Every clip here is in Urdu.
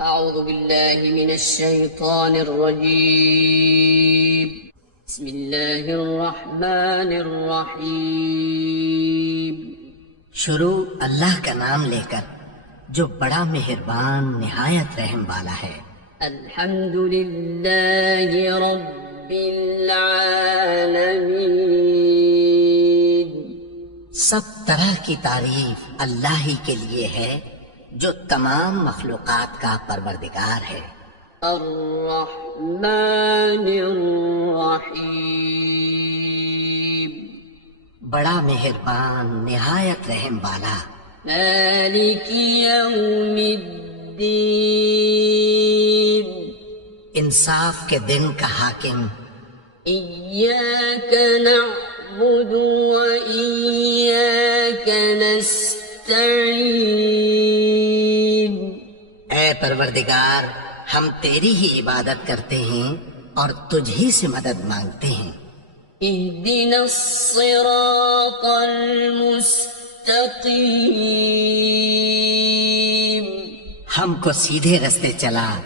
أعوذ بالله من الشيطان الرجيم. بسم الله الرحمن الرحيم. شروع اللہ کا نام لے کر جو بڑا مہربان نہایت رحم والا ہے۔ الحمد لله رب العالمين. سب طرح کی تعریف اللہ ہی کے لیے ہے جو تمام مخلوقات کا پروردگار ہے۔ الرحمن الرحيم. بڑا مہربان نہایت رحم والا۔ مالك يوم الدين. انصاف کے دن کا حاکم۔ إياك نعبد وإياك نستعين. اے پروردگار، ہم تیری ہی عبادت کرتے ہیں اور تجھ ہی سے مدد مانگتے ہیں۔ اهدنا الصراط المستقيم. ہم کو سیدھے رستے چلا۔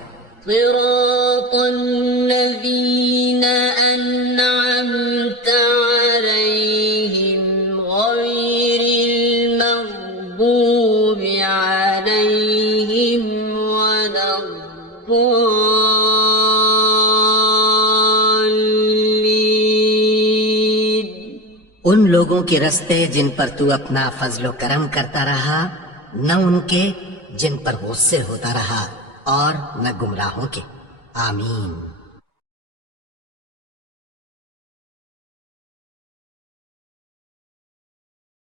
صراط الذين أنعمت عليهم غير المغضوب عليهم ولا الضالين. ان لوگوں کے رستے جن پر تو اپنا فضل و کرم کرتا رہا، نہ ان کے جن پر غصے ہوتا رہا، اور نہ گمراہوں کے۔ آمین۔